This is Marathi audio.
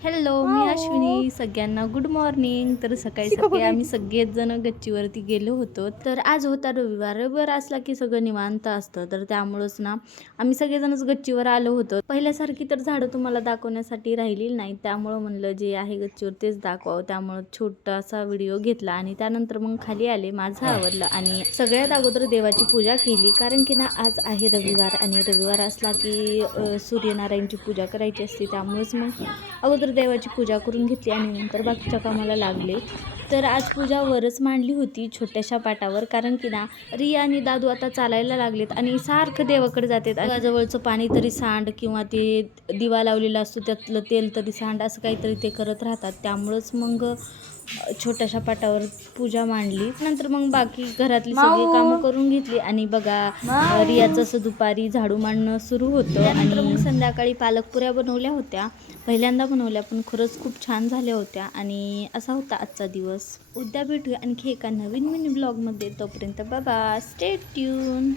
हॅलो, मी अश्विनी. सगळ्यांना गुड मॉर्निंग. तर सकाळी आम्ही सगळेच जण गच्चीवरती गेलो होतो. तर आज होता रविवार. रविवार असला की सगळं निवांत असतं. तर त्यामुळंच ना आम्ही सगळेजणच गच्चीवर आलो होतो. पहिल्यासारखी तर झाडं तुम्हाला दाखवण्यासाठी राहिलेली नाही. त्यामुळं म्हणलं जे आहे गच्चीवर तेच दाखवावं. त्यामुळं छोटासा व्हिडिओ घेतला आणि त्यानंतर मग खाली आले. माझं आवरलं आणि सगळ्यात अगोदर देवाची पूजा केली. कारण की ना आज आहे रविवार आणि रविवार असला की सूर्यनारायणची पूजा करायची असते. त्यामुळेच मग अगोदर देवाची पूजा करून घेतली आणि नंतर बाकीच्या कामाला लागले. तर आज पूजा वरच मांडली होती छोट्याशा पाटावर. कारण की ना रिया आणि दादू आता चालायला लागलेत आणि सारखं देवाकडे जातात. देवाजवळचं पाणी तरी सांड किंवा ते दिवा लावलेला असतो त्यातलं तेल तरी सांड, असं काहीतरी ते करत राहतात. त्यामुळंच मग छोट्याशा पाटावर पूजा मांडली. नंतर मग बाकी घरातली सगळी कामं करून घेतली आणि बघा रियाचं असं दुपारी झाडू मांडणं सुरू होतं. आणि मग संध्याकाळी पालकपुऱ्या बनवल्या होत्या. पहिल्यांदा बनवल्या पण खरंच खूप छान झाल्या होत्या. आणि असा होता आजचा दिवस. उद्या भेटूया आणखी एका नवीन मिनी ब्लॉगमध्ये. तोपर्यंत बाबा, स्टे ट्यून.